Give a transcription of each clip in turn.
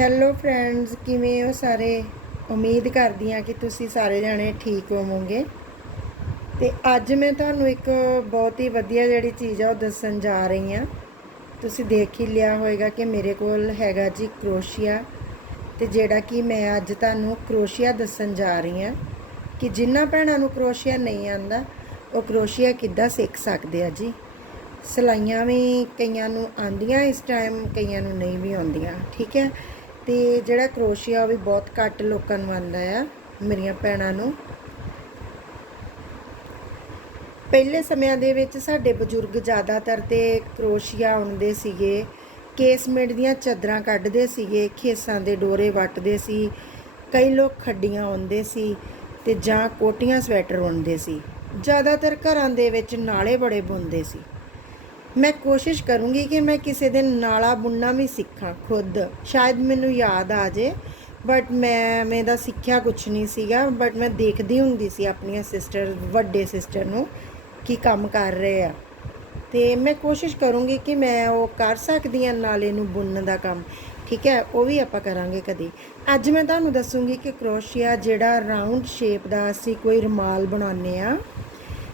Hello friends ਕਿਵੇਂ ਹੋ ਸਾਰੇ? ਉਮੀਦ ਕਰਦੀ ਹਾਂ ਕਿ ਤੁਸੀਂ ਸਾਰੇ ਜਾਣੇ ਠੀਕ ਹੋਵੋਗੇ। ਤੇ ਅੱਜ ਮੈਂ ਤੁਹਾਨੂੰ ਇੱਕ ਬਹੁਤ ਹੀ ਵਧੀਆ ਜਿਹੜੀ ਚੀਜ਼ ਆ, ਉਹ ਦੱਸਣ ਜਾ ਰਹੀ ਹਾਂ। ਤੁਸੀਂ ਦੇਖ ਹੀ ਲਿਆ ਹੋਵੇਗਾ ਕਿ ਮੇਰੇ ਕੋਲ ਹੈਗਾ ਜੀ ਕਰੋਸ਼ੀਆ। ਤੇ ਜਿਹੜਾ ਕਿ ਮੈਂ ਅੱਜ ਤੁਹਾਨੂੰ ਕਰੋਸ਼ੀਆ ਦੱਸਣ ਜਾ ਰਹੀ ਹਾਂ ਕਿ ਜਿਨ੍ਹਾਂ ਭੈਣਾਂ ਨੂੰ ਕਰੋਸ਼ੀਆ ਨਹੀਂ ਆਂਦਾ ਉਹ ਕਰੋਸ਼ੀਆ ਕਿੱਦਾਂ ਸਿੱਖ ਸਕਦੇ ਆ ਜੀ? ਸਲਾਈਆਂ ਵੀ ਕਈਆਂ ਨੂੰ ਆਂਦੀਆਂ ਇਸ ਟਾਈਮ ਕਈਆਂ ਨੂੰ ਨਹੀਂ ਵੀ ਆਉਂਦੀਆਂ, ਠੀਕ ਹੈ? ਤੇ ਜਿਹੜਾ ਕਰੋਸ਼ੀਆ ਉਹ ਵੀ ਬਹੁਤ ਘੱਟ ਲੋਕਾਂ ਨੂੰ ਆਉਂਦਾ ਆ, ਮੇਰੀਆਂ ਭੈਣਾਂ ਨੂੰ। ਪਹਿਲੇ ਸਮਿਆਂ ਦੇ ਵਿੱਚ ਸਾਡੇ ਬਜ਼ੁਰਗ ਜ਼ਿਆਦਾਤਰ ਤੇ ਕਰੋਸ਼ੀਆ ਉਣਦੇ ਸੀਗੇ, ਕੇਸਮੇਟ ਦੀਆਂ ਚਾਦਰਾਂ ਕੱਢਦੇ ਸੀਗੇ, ਖੇਸਾਂ ਦੇ ਡੋਰੇ ਵੱਟਦੇ ਸੀ, ਕਈ ਲੋਕ ਖੱਡੀਆਂ ਉਣਦੇ ਸੀ ਤੇ ਜਾਂ ਕੋਟੀਆਂ ਸਵੈਟਰ ਉਣਦੇ ਸੀ। ਜ਼ਿਆਦਾਤਰ ਘਰਾਂ ਦੇ ਵਿੱਚ ਨਾਲੇ ਬੜੇ ਬੁਣਦੇ ਸੀ। ਮੈਂ ਕੋਸ਼ਿਸ਼ ਕਰੂੰਗੀ ਕਿ ਮੈਂ ਕਿਸੇ ਦਿਨ ਨਾਲਾ ਬੁਣਨਾ ਵੀ ਸਿੱਖਾਂ ਖੁਦ। ਸ਼ਾਇਦ ਮੈਨੂੰ ਯਾਦ ਆ ਜੇ ਬਟ ਮੈਂ ਮੇਰਾ ਸਿੱਖਿਆ ਕੁਝ ਨਹੀਂ ਸੀਗਾ ਬਟ ਮੈਂ ਦੇਖਦੀ ਹੁੰਦੀ ਸੀ ਆਪਣੀਆਂ ਸਿਸਟਰ ਵੱਡੇ ਸਿਸਟਰ ਨੂੰ ਕੀ ਕੰਮ ਕਰ ਰਹੇ ਆ। ਤੇ ਮੈਂ ਕੋਸ਼ਿਸ਼ ਕਰੂੰਗੀ ਕਿ ਮੈਂ ਉਹ ਕਰ ਸਕਦੀ ਹਾਂ ਨਾਲੇ ਨੂੰ ਬੁਣਨ ਦਾ ਕੰਮ। ਠੀਕ ਹੈ, ਉਹ ਵੀ ਆਪਾਂ ਕਰਾਂਗੇ ਕਦੀ। ਅੱਜ ਮੈਂ ਤੁਹਾਨੂੰ ਦੱਸੂੰਗੀ ਕਿ ਕਰੋਸ਼ੀਆ ਜਿਹੜਾ ਰਾਉਂਡ ਸ਼ੇਪ ਦਾ ਅਸੀਂ ਕੋਈ ਰੁਮਾਲ ਬਣਾਉਂਦੇ ਆ,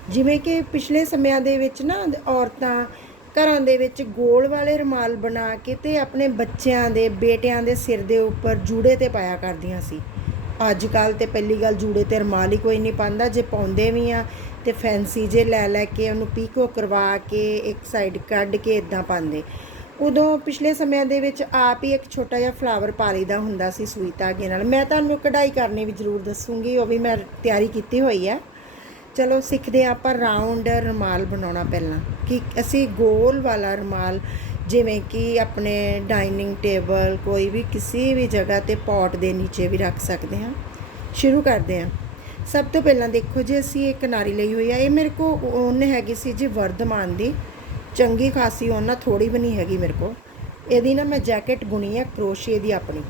ਜਿਵੇਂ ਕਿ ਪਿਛਲੇ ਸਮਿਆਂ ਦੇ ਵਿੱਚ ਨਾ ਔਰਤਾਂ ਘਰਾਂ ਦੇ ਵਿੱਚ ਗੋਲ ਵਾਲੇ ਰੁਮਾਲ ਬਣਾ ਕੇ ਤੇ ਆਪਣੇ ਬੱਚਿਆਂ ਦੇ, ਬੇਟਿਆਂ ਦੇ ਸਿਰ ਦੇ ਉੱਪਰ ਜੂੜੇ ਤੇ ਪਾਇਆ ਕਰਦੀਆਂ ਸੀ। ਅੱਜ ਕੱਲ ਤੇ ਪਹਿਲੀ ਗੱਲ ਜੂੜੇ ਤੇ ਰੁਮਾਲ ਹੀ ਕੋਈ ਨਹੀਂ ਪਾਉਂਦਾ, ਜੇ ਪਾਉਂਦੇ ਵੀ ਆ ਤੇ ਫੈਂਸੀ ਜੇ ਲੈ ਲੈ ਕੇ ਉਹਨੂੰ ਪੀਕੋ ਕਰਵਾ ਕੇ ਇੱਕ ਸਾਈਡ ਕੱਢ ਕੇ ਇਦਾਂ ਪਾਉਂਦੇ। ਉਦੋਂ ਪਿਛਲੇ ਸਮਿਆਂ ਦੇ ਵਿੱਚ ਆਪ ਹੀ ਇੱਕ ਛੋਟਾ ਜਿਹਾ ਫਲਾਵਰ ਪਾ ਲਈਦਾ ਹੁੰਦਾ ਸੀ ਸੂਈ ਧਾਗੇ ਨਾਲ। ਮੈਂ ਤੁਹਾਨੂੰ ਕਢਾਈ ਕਰਨੀ ਵੀ ਜ਼ਰੂਰ ਦੱਸੂਗੀ, ਉਹ ਵੀ ਮੈਂ ਤਿਆਰੀ ਕੀਤੀ ਹੋਈ ਹੈ। ਚਲੋ ਸਿੱਖਦੇ ਹਾਂ ਆਪਾਂ ਰਾਉਂਡ ਰੁਮਾਲ ਬਣਾਉਣਾ ਪਹਿਲਾਂ। ਕਿ ਅਸੀਂ ਗੋਲ ਵਾਲਾ ਰੁਮਾਲ ਜਿਵੇਂ ਕਿ ਆਪਣੇ ਡਾਈਨਿੰਗ ਟੇਬਲ ਕੋਈ ਵੀ ਕਿਸੇ ਵੀ ਜਗ੍ਹਾ ਤੇ ਪੌਟ ਦੇ ਨੀਚੇ ਵੀ ਰੱਖ ਸਕਦੇ ਹਾਂ। ਸ਼ੁਰੂ ਕਰਦੇ ਹਾਂ। ਸਭ ਤੋਂ ਪਹਿਲਾਂ ਦੇਖੋ ਜੀ, ਅਸੀਂ ਇਹ ਕਿਨਾਰੀ ਲਈ ਹੋਈ ਆ। ਇਹ ਮੇਰੇ ਕੋ ਉਹਨੇ ਹੈਗੀ ਸੀ ਜੀ ਵਰਧਮਾਨ ਦੀ। ਚੰਗੀ ਖਾਸੀ ਉਹਨਾਂ ਥੋੜੀ ਵੀ ਨਹੀਂ ਹੈਗੀ ਮੇਰੇ ਕੋ ਇਹਦੀ ਨਾ ਮੈਂ ਜੈਕਟ ਬੁਣੀ ਆ ਕਰੋਸ਼ੀਏ ਦੀ ਆਪਣੀ।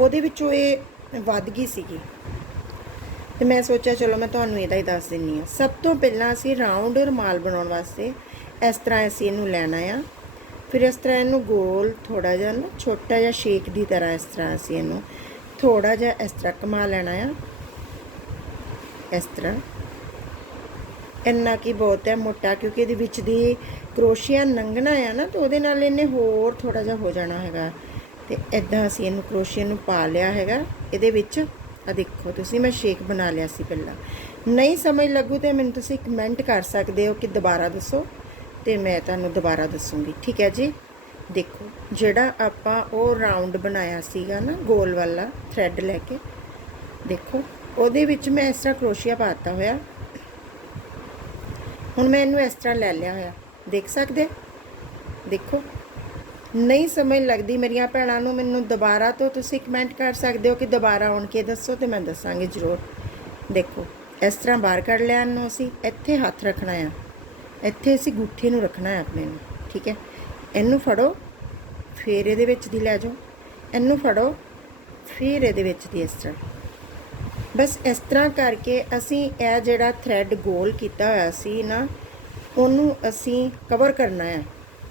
ਉਹਦੇ ਵਿੱਚੋਂ ਇਹ ਵੱਧ ਗਈ ਸੀਗੀ। ਤੇ ਮੈਂ ਸੋਚਿਆ, ਚਲੋ ਮੈਂ ਤੁਹਾਨੂੰ ਇਹਦਾ ਹੀ ਦੱਸ ਦਿੰਨੀ ਆ ਸਭ ਤੋਂ ਪਹਿਲਾਂ ਅਸੀਂ ਰਾਉਂਡ ਰੁਮਾਲ ਬਣਾਉਣ ਵਾਸਤੇ ਇਸ ਤਰ੍ਹਾਂ ਅਸੀਂ ਇਹਨੂੰ ਲੈਣਾ ਆ। ਫਿਰ ਇਸ ਤਰ੍ਹਾਂ ਇਹਨੂੰ ਗੋਲ ਥੋੜਾ ਜਿਹਾ ਨਾ, ਛੋਟਾ ਜਿਹਾ ਸ਼ੇਕ ਦੀ ਤਰ੍ਹਾਂ ਇਸ ਤਰ੍ਹਾਂ ਅਸੀਂ ਇਹਨੂੰ ਥੋੜਾ ਜਿਹਾ ਇਸ ਤਰ੍ਹਾਂ ਕਮਾ ਲੈਣਾ ਆ। ਇਸ ਤਰ੍ਹਾਂ। ਇੰਨਾ ਕੀ ਬਹੁਤ ਹੈ, ਮੋਟਾ, ਕਿਉਂਕਿ ਇਹਦੇ ਵਿੱਚ ਦੀ ਕਰੋਸ਼ੀਆ ਨੰਗਣਾ ਆ ਨਾ, ਤੇ ਉਹਦੇ ਨਾਲ ਇਹਨੇ ਹੋਰ ਥੋੜਾ ਜਿਹਾ ਹੋ ਜਾਣਾ ਹੈਗਾ। ਤੇ ਇਦਾਂ ਅਸੀਂ ਇਹਨੂੰ ਕਰੋਸ਼ੀਆ ਨੂੰ ਪਾ ਲਿਆ ਹੈਗਾ, ਇਹਦੇ ਵਿੱਚ। ਆ ਦੇਖੋ, ਤੁਸੀਂ ਮੈਂ ਸ਼ੇਕ ਬਣਾ ਲਿਆ ਸੀ ਪਹਿਲਾਂ। ਨਹੀਂ ਸਮਝ ਲੱਗੂ ਤੇ ਮੈਨੂੰ ਤੁਸੀਂ ਕਮੈਂਟ ਕਰ ਸਕਦੇ ਹੋ ਕਿ ਦੁਬਾਰਾ ਦੱਸੋ ਤੇ ਮੈਂ ਤੁਹਾਨੂੰ ਦੁਬਾਰਾ ਦੱਸੂਗੀ, ਠੀਕ ਹੈ ਜੀ? ਦੇਖੋ, ਜਿਹੜਾ ਆਪਾਂ ਉਹ ਰਾਉਂਡ ਬਣਾਇਆ ਸੀਗਾ ਨਾ, ਗੋਲ ਵਾਲਾ ਥ੍ਰੈਡ ਲੈ ਕੇ, ਦੇਖੋ, ਉਹਦੇ ਵਿੱਚ ਮੈਂ ਇਸ ਤਰ੍ਹਾਂ ਕਰੋਸ਼ੀਆ ਪਾਤਾ ਹੋਇਆ। ਹੁਣ ਮੈਂ ਇਹਨੂੰ ਇਸ ਤਰ੍ਹਾਂ ਲੈ ਲਿਆ ਹੋਇਆ। ਦੇਖ ਸਕਦੇ? ਦੇਖੋ ਨਹੀਂ ਸਮਝ ਲੱਗਦੀ ਮੇਰੀਆਂ ਭੈਣਾਂ ਨੂੰ, ਮੈਨੂੰ ਦੁਬਾਰਾ ਤੋਂ ਤੁਸੀਂ ਕਮੈਂਟ ਕਰ ਸਕਦੇ ਹੋ ਕਿ ਦੁਬਾਰਾ ਆਉਣ ਕੇ ਦੱਸੋ ਤੇ ਮੈਂ ਦੱਸਾਂਗੀ ਜ਼ਰੂਰ। ਦੇਖੋ, ਇਸ ਤਰ੍ਹਾਂ ਬਾਹਰ ਕੱਢ ਲਿਆ ਇਹਨੂੰ ਅਸੀਂ, ਇੱਥੇ ਹੱਥ ਰੱਖਣਾ ਆ। ਇੱਥੇ ਅਸੀਂ ਗੁੱਠੇ ਨੂੰ ਰੱਖਣਾ ਹੈ ਆਪਣੇ ਨੂੰ, ਠੀਕ ਹੈ? ਇਹਨੂੰ ਫੜੋ, ਫਿਰ ਇਹਦੇ ਵਿੱਚ ਦੀ ਲੈ ਜਾਓ। ਇਹਨੂੰ ਫੜੋ, ਫਿਰ ਇਹਦੇ ਵਿੱਚ ਦੀ ਇਸ ਤਰ੍ਹਾਂ। ਬਸ ਇਸ ਤਰ੍ਹਾਂ ਕਰਕੇ ਅਸੀਂ ਇਹ ਜਿਹੜਾ ਥ੍ਰੈਡ ਗੋਲ ਕੀਤਾ ਹੋਇਆ ਸੀ ਨਾ, ਉਹਨੂੰ ਅਸੀਂ ਕਵਰ ਕਰਨਾ ਹੈ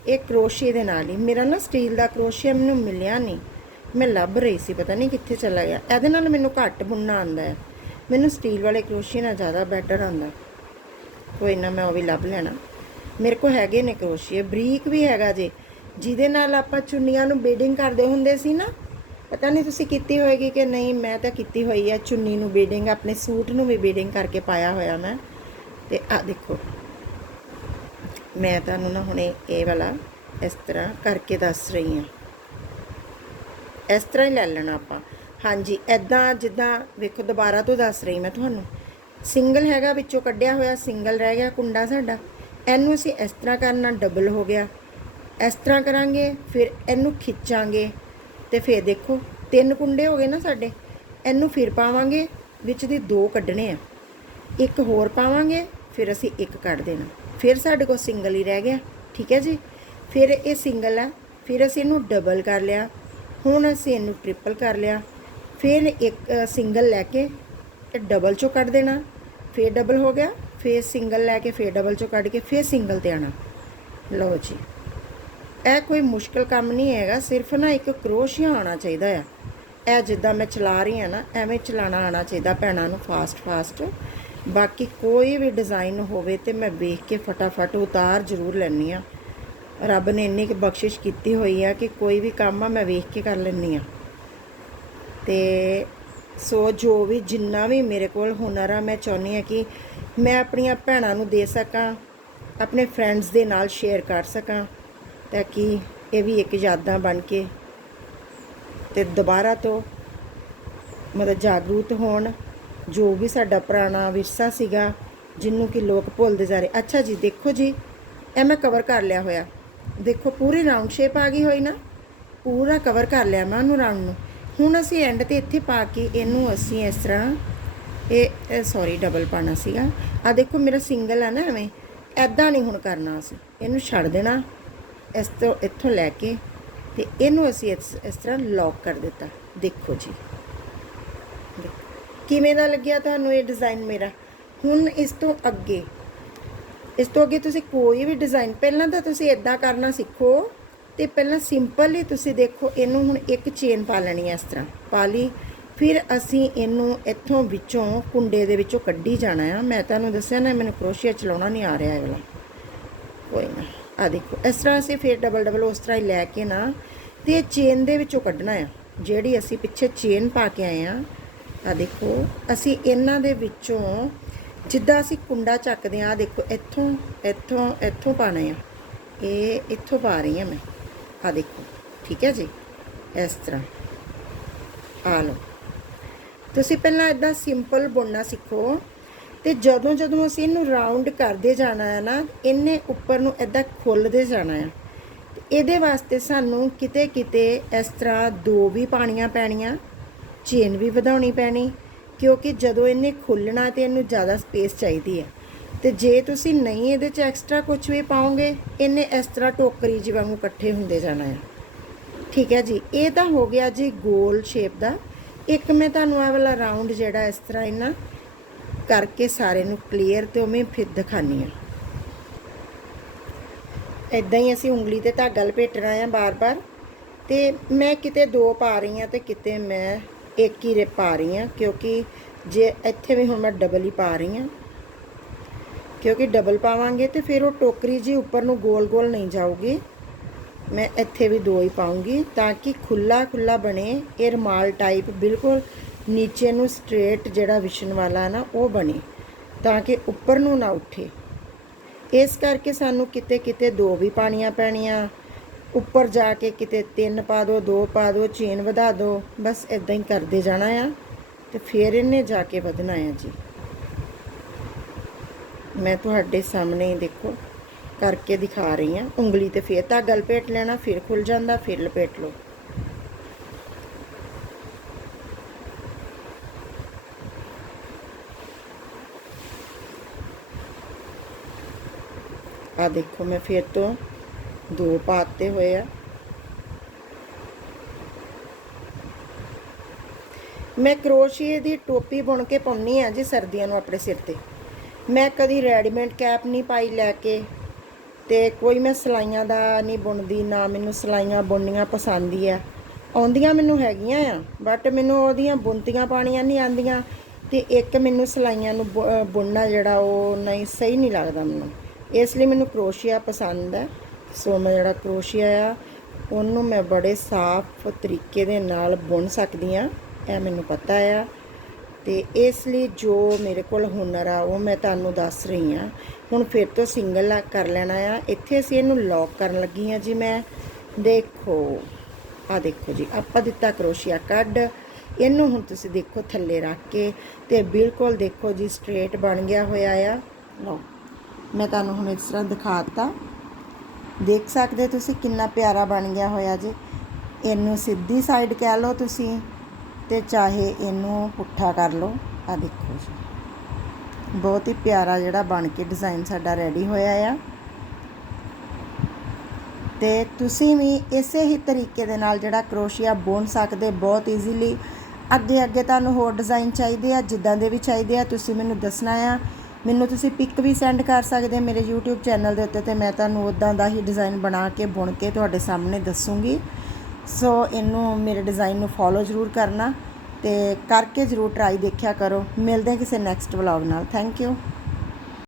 ਇਹ ਕਰੋਸ਼ੀਏ ਦੇ ਨਾਲ ਹੀ। ਮੇਰਾ ਨਾ ਸਟੀਲ ਦਾ ਕਰੋਸ਼ੀਆ ਮੈਨੂੰ ਮਿਲਿਆ ਨਹੀਂ। ਮੈਂ ਲੱਭ ਰਹੀ ਸੀ, ਪਤਾ ਨਹੀਂ ਕਿੱਥੇ ਚਲਾ ਗਿਆ। ਇਹਦੇ ਨਾਲ ਮੈਨੂੰ ਘੱਟ ਬੁਣਨਾ ਆਉਂਦਾ ਹੈ। ਮੈਨੂੰ ਸਟੀਲ ਵਾਲੇ ਕਰੋਸ਼ੀਏ ਨਾਲ ਜ਼ਿਆਦਾ ਬੈਟਰ ਆਉਂਦਾ ਕੋਈ ਨਾ, ਮੈਂ ਉਹ ਵੀ ਲੱਭ ਲੈਣਾ। ਮੇਰੇ ਕੋਲ ਹੈਗੇ ਨੇ ਕਰੋਸ਼ੀਏ। ਬਰੀਕ ਵੀ ਹੈਗਾ ਜੇ। ਜਿਹਦੇ ਨਾਲ ਆਪਾਂ ਚੁੰਨੀਆਂ ਨੂੰ ਬੀਡਿੰਗ ਕਰਦੇ ਹੁੰਦੇ ਸੀ ਨਾ, ਪਤਾ ਨਹੀਂ ਤੁਸੀਂ ਕੀਤੀ ਹੋਏਗੀ ਕਿ ਨਹੀਂ, ਮੈਂ ਤਾਂ ਕੀਤੀ ਹੋਈ ਹੈ। ਚੁੰਨੀ ਨੂੰ ਬੀਡਿੰਗ ਆਪਣੇ ਸੂਟ ਨੂੰ ਵੀ ਬੀਡਿੰਗ ਕਰਕੇ ਪਾਇਆ ਹੋਇਆ ਮੈਂ। ਤੇ ਆ ਦੇਖੋ। ਮੈਂ ਤੁਹਾਨੂੰ ਨਾ ਹੁਣੇ ਇਹ ਵਾਲਾ ਇਸ ਤਰ੍ਹਾਂ ਕਰਕੇ ਦੱਸ ਰਹੀ ਹਾਂ। ਇਸ ਤਰ੍ਹਾਂ ਹੀ ਲੈ ਲੈਣਾ ਆਪਾਂ। ਹਾਂਜੀ ਐਦਾਂ ਜਿੱਦਾਂ ਵੇਖੋ, ਦੁਬਾਰਾ ਤੋਂ ਦੱਸ ਰਹੀ ਮੈਂ ਤੁਹਾਨੂੰ। ਸਿੰਗਲ ਹੈਗਾ, ਵਿੱਚੋਂ ਕੱਢਿਆ ਹੋਇਆ ਸਿੰਗਲ ਰਹਿ ਗਿਆ ਕੁੰਡਾ ਸਾਡਾ। ਇਹਨੂੰ ਅਸੀਂ ਇਸ ਤਰ੍ਹਾਂ ਕਰਨਾ ਡਬਲ ਹੋ ਗਿਆ। ਇਸ ਤਰ੍ਹਾਂ ਕਰਾਂਗੇ, ਫਿਰ ਇਹਨੂੰ ਖਿੱਚਾਂਗੇ ਤੇ ਫਿਰ ਦੇਖੋ, ਤਿੰਨ ਕੁੰਡੇ ਹੋ ਗਏ ਨਾ ਸਾਡੇ। ਇਹਨੂੰ ਫਿਰ ਪਾਵਾਂਗੇ, ਵਿੱਚ ਦੀ ਦੋ ਕੱਢਣੇ ਆ। ਇੱਕ ਹੋਰ ਪਾਵਾਂਗੇ, ਫਿਰ ਅਸੀਂ ਇੱਕ ਕੱਢ ਦੇਣਾ। ਫਿਰ ਸਾਡੇ ਕੋਲ ਸਿੰਗਲ ਹੀ ਰਹਿ ਗਿਆ, ਠੀਕ ਹੈ ਜੀ? ਫਿਰ ਇਹ ਸਿੰਗਲ ਆ, ਫਿਰ ਅਸੀਂ ਇਹਨੂੰ ਡਬਲ ਕਰ ਲਿਆ, ਹੁਣ ਅਸੀਂ ਇਹਨੂੰ ਟ੍ਰਿਪਲ ਕਰ ਲਿਆ, ਫਿਰ ਇੱਕ ਸਿੰਗਲ ਲੈ ਕੇ ਤੇ ਡਬਲ ਚੋਂ ਕੱਢ ਦੇਣਾ, ਫਿਰ ਡਬਲ ਹੋ ਗਿਆ, ਫਿਰ ਸਿੰਗਲ ਲੈ ਕੇ ਫਿਰ ਡਬਲ ਚੋਂ ਕੱਢ ਕੇ ਫਿਰ ਸਿੰਗਲ ਤੇ ਆਣਾ ਲਓ ਜੀ, ਇਹ ਕੋਈ ਮੁਸ਼ਕਲ ਕੰਮ ਨਹੀਂ ਹੈਗਾ, ਸਿਰਫ ਨਾ ਇੱਕ ਕਰੋਸ਼ੀਆ ਆਉਣਾ ਚਾਹੀਦਾ ਆ। ਇਹ ਜਿੱਦਾਂ ਮੈਂ ਚਲਾ ਰਹੀ ਹਾਂ ਨਾ, ਐਵੇਂ ਚਲਾਣਾ ਆਉਣਾ ਚਾਹੀਦਾ ਭੈਣਾਂ ਨੂੰ ਫਾਸਟ ਫਾਸਟ ਬਾਕੀ ਕੋਈ ਵੀ ਡਿਜ਼ਾਈਨ ਹੋਵੇ ਤੇ ਮੈਂ ਵੇਖ ਕੇ ਫਟਾਫਟ ਉਤਾਰ ਜ਼ਰੂਰ ਲੈਣੀ ਆ ਰੱਬ ਨੇ ਇੰਨੀ ਕੁ ਬਖਸ਼ਿਸ਼ ਕੀਤੀ ਹੋਈ ਆ ਕਿ ਕੋਈ ਵੀ ਕੰਮ ਆ ਮੈਂ ਵੇਖ ਕੇ ਕਰ ਲੈਂਦੀ ਆ ਤੇ ਸੋ ਜੋ ਵੀ ਜਿੰਨਾ ਵੀ ਮੇਰੇ ਕੋਲ ਹੁਨਰ ਆ, ਮੈਂ ਚਾਹੁੰਦੀ ਆ ਕਿ ਮੈਂ ਆਪਣੀਆਂ ਭੈਣਾਂ ਨੂੰ ਦੇ ਸਕਾਂ, ਆਪਣੇ ਫਰੈਂਡਸ ਦੇ ਨਾਲ ਸ਼ੇਅਰ ਕਰ ਸਕਾਂ, ਤਾਂ ਕਿ ਇਹ ਵੀ ਇੱਕ ਯਾਦਾਂ ਬਣ ਕੇ ਤੇ ਦੁਬਾਰਾ ਤੋਂ ਮਤਲਬ ਜਾਗਰੂਕ ਹੋਣ। ਜੋ ਵੀ ਸਾਡਾ ਪੁਰਾਣਾ ਵਿਰਸਾ ਸੀਗਾ, ਜਿਹਨੂੰ ਕਿ ਲੋਕ ਭੁੱਲਦੇ ਜਾ ਰਹੇ। ਅੱਛਾ ਜੀ, ਦੇਖੋ ਜੀ, ਇਹ ਮੈਂ ਕਵਰ ਕਰ ਲਿਆ ਹੋਇਆ। ਦੇਖੋ, ਪੂਰੀ ਰਾਉਂਡ ਸ਼ੇਪ ਆ ਗਈ ਹੋਈ ਨਾ। ਪੂਰਾ ਕਵਰ ਕਰ ਲਿਆ ਮੈਂ ਉਹਨੂੰ ਰਾਉਂਡ ਨੂੰ। ਹੁਣ ਅਸੀਂ ਐਂਡ ਤੇ ਇੱਥੇ ਪਾ ਕੇ ਇਹਨੂੰ ਅਸੀਂ ਇਸ ਤਰ੍ਹਾਂ, ਇਹ ਸੌਰੀ ਡਬਲ ਪਾਣਾ ਸੀਗਾ। ਆ ਦੇਖੋ, ਮੇਰਾ ਸਿੰਗਲ ਆ ਨਾ ਐਵੇਂ। ਐਦਾਂ ਨਹੀਂ ਹੁਣ ਕਰਨਾ ਅਸੀਂ। ਇਹਨੂੰ ਛੱਡ ਦੇਣਾ। ਇਸ ਤੋਂ ਇੱਥੋਂ ਲੈ ਕੇ ਤੇ ਇਹਨੂੰ ਅਸੀਂ ਇਸ ਇਸ ਤਰ੍ਹਾਂ ਲੌਕ ਕਰ ਦਿੱਤਾ। ਦੇਖੋ ਜੀ। ਦੇਖੋ। ਕਿਵੇਂ ਦਾ ਲੱਗਿਆ ਤੁਹਾਨੂੰ ਇਹ ਡਿਜ਼ਾਈਨ ਮੇਰਾ? ਹੁਣ ਇਸ ਤੋਂ ਅੱਗੇ। ਇਸ ਤੋਂ ਅੱਗੇ ਤੁਸੀਂ ਕੋਈ ਵੀ ਡਿਜ਼ਾਈਨ ਪਹਿਲਾਂ ਤਾਂ ਤੁਸੀਂ ਇਦਾਂ ਕਰਨਾ ਸਿੱਖੋ ਤੇ ਪਹਿਲਾਂ ਸਿੰਪਲ ਹੀ ਤੁਸੀਂ ਦੇਖੋ, ਇਹਨੂੰ ਹੁਣ ਇੱਕ ਚੇਨ ਪਾ ਲੈਣੀ ਹੈ ਇਸ ਤਰ੍ਹਾਂ। ਪਾ ਲਈ, ਫਿਰ ਅਸੀਂ ਇਹਨੂੰ ਇੱਥੋਂ ਵਿੱਚੋਂ ਕੁੰਡੇ ਦੇ ਵਿੱਚੋਂ ਕੱਢੀ ਜਾਣਾ ਆ। ਮੈਂ ਤੁਹਾਨੂੰ ਦੱਸਿਆ ਨਾ, ਮੈਨੂੰ ਕਰੋਸ਼ੀਆ ਚਲਾਉਣਾ ਨਹੀਂ ਆ ਰਿਹਾ ਇਹ ਵਾਲਾ। ਕੋਈ ਨਾ, ਆ ਦੇਖੋ, ਇਸ ਤਰ੍ਹਾਂ ਅਸੀਂ ਫਿਰ ਡਬਲ ਡਬਲ ਉਸ ਤਰ੍ਹਾਂ ਹੀ ਲੈ ਕੇ ਨਾ, ਤੇ ਇਹ ਚੇਨ ਦੇ ਵਿੱਚੋਂ ਕੱਢਣਾ ਆ। ਜਿਹੜੀ ਅਸੀਂ ਪਿੱਛੇ ਚੇਨ ਪਾ ਕੇ ਆਏ ਆ ਆ ਦੇਖੋ, ਅਸੀਂ ਇਹਨਾਂ ਦੇ ਵਿੱਚੋਂ ਜਿੱਦਾਂ ਅਸੀਂ ਕੁੰਡਾ ਚੱਕਦੇ ਆ ਦੇਖੋ, ਇੱਥੋਂ ਇੱਥੋਂ ਇੱਥੋਂ ਪਾਣਾ ਆ। ਇਹ ਇੱਥੋਂ ਪਾ ਰਹੀ ਆ ਮੈਂ। ਆ ਦੇਖੋ, ਠੀਕ ਹੈ ਜੀ? ਇਸ ਤਰ੍ਹਾਂ। ਆ ਲਓ। ਤੁਸੀਂ ਪਹਿਲਾਂ ਇਦਾਂ ਸਿੰਪਲ ਬੁਣਨਾ ਸਿੱਖੋ ਤੇ ਜਦੋਂ ਜਦੋਂ ਅਸੀਂ ਇਹਨੂੰ ਰਾਉਂਡ ਕਰਦੇ ਜਾਣਾ ਹੈ ਨਾ, ਇਹਨੇ ਉੱਪਰ ਨੂੰ ਇਦਾਂ ਖੁੱਲਦੇ ਜਾਣਾ ਆ ਇਹਦੇ ਵਾਸਤੇ ਸਾਨੂੰ ਕਿਤੇ ਕਿਤੇ ਇਸ ਤਰ੍ਹਾਂ ਦੋ ਵੀ ਪਾਣੀਆਂ ਪੈਣੀਆਂ। ਚੇਨ ਵੀ ਵਧਾਉਣੀ ਪੈਣੀ, ਕਿਉਂਕਿ ਜਦੋਂ ਇਹਨੇ ਖੁੱਲਣਾ ਤੇ ਇਹਨੂੰ ਜ਼ਿਆਦਾ ਸਪੇਸ ਚਾਹੀਦੀ ਹੈ। ਤੇ ਜੇ ਤੁਸੀਂ ਨਹੀਂ ਇਹਦੇ 'ਚ ਐਕਸਟਰਾ ਕੁਝ ਵੀ ਪਾਓਗੇ, ਇਹਨੇ ਇਸ ਤਰ੍ਹਾਂ ਟੋਕਰੀ ਜਿਹੀ ਵਾਂਗੂ ਇਕੱਠੇ ਹੁੰਦੇ ਜਾਣਾ ਹੈ ਠੀਕ ਹੈ ਜੀ, ਇਹ ਤਾਂ ਹੋ ਗਿਆ ਜੀ ਗੋਲ ਸ਼ੇਪ ਦਾ। ਇੱਕ ਮੈਂ ਤੁਹਾਨੂੰ ਇਹ ਵਾਲਾ ਰਾਉਂਡ ਜਿਹੜਾ ਇਸ ਤਰ੍ਹਾਂ ਇਹਨਾਂ ਕਰਕੇ ਸਾਰੇ ਨੂੰ ਕਲੀਅਰ ਤੇ ਉਵੇਂ ਫਿਰ ਦਿਖਾਨੀ ਆ। ਇਦਾਂ ਹੀ ਅਸੀਂ ਉਂਗਲੀ ਤੇ ਧਾਗਾ ਲਪੇਟਣਾ ਆ ਬਾਰ-ਬਾਰ। ਤੇ ਮੈਂ ਕਿਤੇ ਦੋ ਪਾ ਰਹੀ ਆ ਤੇ ਕਿਤੇ ਮੈਂ ਇੱਕ ਹੀ ਰੇ ਪਾ ਰਹੀ ਹਾਂ, ਕਿਉਂਕਿ ਜੇ ਇੱਥੇ ਵੀ ਹੁਣ ਮੈਂ ਡਬਲ ਹੀ ਪਾ ਰਹੀ ਹਾਂ, ਕਿਉਂਕਿ ਡਬਲ ਪਾਵਾਂਗੇ ਤੇ ਫਿਰ ਉਹ ਟੋਕਰੀ ਜੀ ਉੱਪਰ ਨੂੰ ਗੋਲ-ਗੋਲ ਨਹੀਂ ਜਾਊਗੀ। ਮੈਂ ਇੱਥੇ ਵੀ ਦੋ ਹੀ ਪਾਉਂਗੀ ਤਾਂ ਕਿ ਖੁੱਲਾ ਖੁੱਲਾ ਬਣੇ, ਇਹ ਰਮਾਲ ਟਾਈਪ ਬਿਲਕੁਲ ਨੀਚੇ ਨੂੰ ਸਟ੍ਰੇਟ ਜਿਹੜਾ ਵਿਛਣ ਵਾਲਾ ਨਾ, ਉਹ ਬਣੇ, ਤਾਂ ਕਿ ਉੱਪਰ ਨੂੰ ਨਾ ਉੱਠੇ। ਇਸ ਕਰਕੇ ਸਾਨੂੰ ਕਿਤੇ ਕਿਤੇ ਦੋ ਵੀ ਪਾਣੀਆਂ ਪੈਣੀਆਂ ਉੱਪਰ ਜਾ ਕੇ ਕਿਤੇ ਤਿੰਨ ਪਾ ਦਿਓ ਦੋ ਪਾ ਦਿਓ ਚੇਨ ਵਧਾ ਦਿਓ ਬਸ ਇਦਾਂ ਹੀ ਕਰਦੇ ਜਾਣਾ ਆ ਤੇ ਫਿਰ ਇਹਨੇ ਜਾ ਕੇ ਵਧਣਾ ਆ ਜੀ। ਮੈਂ ਤੁਹਾਡੇ ਸਾਹਮਣੇ ਦੇਖੋ, ਕਰਕੇ ਦਿਖਾ ਰਹੀ ਹਾਂ। ਉਂਗਲੀ ਤੇ ਫੇਰ ਧਾਗਾ ਲਪੇਟ ਲੈਣਾ, ਫਿਰ ਖੁੱਲ ਜਾਂਦਾ, ਫਿਰ ਲਪੇਟ ਲਓ। ਆ ਦੇਖੋ, ਮੈਂ ਫਿਰ ਤੋਂ ਦੋ ਪਾਤੇ ਹੋਏ ਆ। ਮੈਂ ਕਰੋਸ਼ੀਏ ਦੀ ਟੋਪੀ ਬੁਣ ਕੇ ਪਾਉਣੀ ਆ ਜੀ ਸਰਦੀਆਂ ਨੂੰ ਆਪਣੇ ਸਿਰ ਤੇ। ਮੈਂ ਕਦੀ ਰੈਡੀਮੇਡ ਕੈਪ ਨਹੀਂ ਪਾਈ ਲੈ ਕੇ ਤੇ ਕੋਈ ਮੈਂ ਸਲਾਈਆਂ ਦਾ ਨਹੀਂ ਬੁਣਦੀ, ਨਾ ਮੈਨੂੰ ਸਲਾਈਆਂ ਬੁਣਨੀਆਂ ਪਸੰਦ ਹੀ ਆ। ਆਉਂਦੀਆਂ ਮੈਨੂੰ ਹੈਗੀਆਂ ਆ ਬਟ ਮੈਨੂੰ ਉਹਦੀਆਂ ਬੁਣਤੀਆਂ ਪਾਣੀਆਂ ਨਹੀਂ ਆਉਂਦੀਆਂ ਤੇ ਇੱਕ ਮੈਨੂੰ ਸਲਾਈਆਂ ਨੂੰ ਬੁ- ਬੁਣਨਾ ਜਿਹੜਾ ਉਹ ਨਹੀਂ, ਸਹੀ ਨਹੀਂ ਲੱਗਦਾ ਮੈਨੂੰ। ਇਸ ਲਈ ਮੈਨੂੰ ਕਰੋਸ਼ੀਆ ਪਸੰਦ ਹੈ ਸੋ ਮੈਂ ਜਿਹੜਾ ਕਰੋਸ਼ੀਆ ਆ, ਉਹਨੂੰ ਮੈਂ ਬੜੇ ਸਾਫ਼ ਤਰੀਕੇ ਦੇ ਨਾਲ ਬੁਣ ਸਕਦੀ ਆ ਇਹ ਮੈਨੂੰ ਪਤਾ ਆ। ਤੇ ਇਸ ਲਈ ਜੋ ਮੇਰੇ ਕੋਲ ਹੁਨਰ ਆ, ਉਹ ਮੈਂ ਤੁਹਾਨੂੰ ਦੱਸ ਰਹੀ ਆ ਹੁਣ ਫਿਰ ਤੋਂ ਸਿੰਗਲ ਆ ਕਰ ਲੈਣਾ ਆ। ਇੱਥੇ ਅਸੀਂ ਇਹਨੂੰ ਲੌਕ ਕਰਨ ਲੱਗੀ ਆ ਜੀ ਮੈਂ। ਦੇਖੋ ਆ ਦੇਖੋ ਜੀ, ਆਪਾਂ ਦਿੱਤਾ ਕਰੋਸ਼ੀਆ ਕੱਢ। ਇਹਨੂੰ ਹੁਣ ਤੁਸੀਂ ਦੇਖੋ ਥੱਲੇ ਰੱਖ ਕੇ ਤੇ ਬਿਲਕੁਲ ਦੇਖੋ ਜੀ ਸਟ੍ਰੇਟ ਬਣ ਗਿਆ ਹੋਇਆ ਆ। ਲਓ, ਮੈਂ ਤੁਹਾਨੂੰ ਹੁਣ ਇਸ ਤਰ੍ਹਾਂ ਦਿਖਾਤਾ। ਦੇਖ ਸਕਦੇ ਤੁਸੀਂ ਕਿੰਨਾ ਪਿਆਰਾ ਬਣ ਗਿਆ ਹੋਇਆ ਜੀ। ਇਹਨੂੰ ਸਿੱਧੀ ਸਾਈਡ ਕਹਿ ਲਓ ਤੁਸੀਂ ਤੇ ਚਾਹੇ ਇਹਨੂੰ ਪੁੱਠਾ ਕਰ ਲਓ। ਆ ਦੇਖੋ ਜੀ। ਬਹੁਤ ਹੀ ਪਿਆਰਾ ਜਿਹੜਾ ਬਣ ਕੇ ਡਿਜ਼ਾਈਨ ਸਾਡਾ ਰੈਡੀ ਹੋਇਆ ਆ। ਤੇ ਤੁਸੀਂ ਵੀ ਇਸੇ ਹੀ ਤਰੀਕੇ ਦੇ ਨਾਲ ਜਿਹੜਾ ਕਰੋਸ਼ੀਆ ਬੁਣ ਸਕਦੇ ਬਹੁਤ ਈਜ਼ੀਲੀ ਅੱਗੇ ਅੱਗੇ ਤੁਹਾਨੂੰ ਹੋਰ ਡਿਜ਼ਾਈਨ ਚਾਹੀਦੇ ਆ, ਜਿੱਦਾਂ ਦੇ ਵੀ ਚਾਹੀਦੇ ਆ, ਤੁਸੀਂ ਮੈਨੂੰ ਦੱਸਣਾ ਆ। ਮੈਨੂੰ ਤੁਸੀਂ ਪਿਕ ਵੀ ਸੈਂਡ ਕਰ ਸਕਦੇ ਮੇਰੇ YouTube ਚੈਨਲ ਦੇ ਉੱਤੇ ਤੇ ਮੈਂ ਤੁਹਾਨੂੰ ਉਦਾਂ ਦਾ ਹੀ ਡਿਜ਼ਾਈਨ ਬਣਾ ਕੇ, ਬੁਣ ਕੇ ਤੁਹਾਡੇ ਸਾਹਮਣੇ ਦੱਸੂਗੀ। ਸੋ ਇਹਨੂੰ ਮੇਰੇ ਡਿਜ਼ਾਈਨ ਨੂੰ ਫੋਲੋ ਜ਼ਰੂਰ ਕਰਨਾ ਤੇ ਕਰਕੇ ਜ਼ਰੂਰ ਟਰਾਈ ਦੇਖਿਆ ਕਰੋ। ਮਿਲਦੇ ਹਾਂ ਕਿਸੇ ਨੈਕਸਟ ਵਲੌਗ ਨਾਲ। Thank you